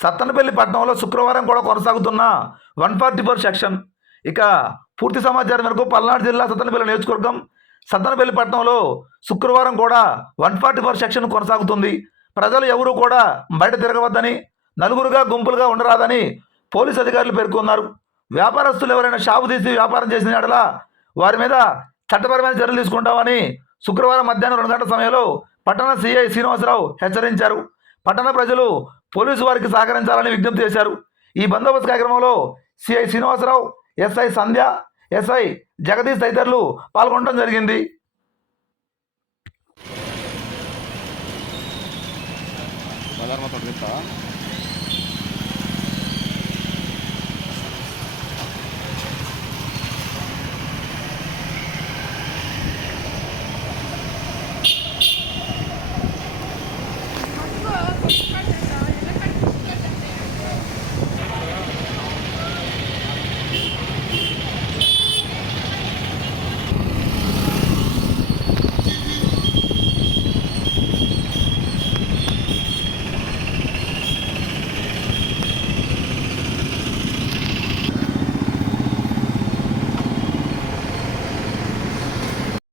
సత్తనపల్లి పట్టణంలో శుక్రవారం కూడా కొనసాగుతున్న వన్ ఫార్టీ ఫోర్ సెక్షన్. ఇక పూర్తి సమాచారం మేరకు పల్నాడు జిల్లా సత్తనపల్లి నియోజకవర్గం సత్తనపల్లి పట్టణంలో శుక్రవారం కూడా వన్ ఫార్టీ ఫోర్ సెక్షన్ కొనసాగుతుంది. ప్రజలు ఎవరూ కూడా బయట తిరగవద్దని నలుగురుగా గుంపులుగా ఉండరాదని పోలీసు అధికారులు పేర్కొన్నారు. వ్యాపారస్తులు ఎవరైనా షాపు తీసి వ్యాపారం చేసిన ఎడల వారి మీద చట్టపరమైన చర్యలు తీసుకుంటామని శుక్రవారం మధ్యాహ్నం రెండు గంటల సమయంలో పట్టణ సీఐ శ్రీనివాసరావు హెచ్చరించారు. పట్టణ ప్రజలు పోలీసు వారికి సహకరించాలని విజ్ఞప్తి చేశారు. ఈ బందోబస్తు కార్యక్రమంలో CI Srinivasarao SI Sandhya SI Jagadish తదితరులు పాల్గొనడం జరిగింది. బజార్ మొత్తం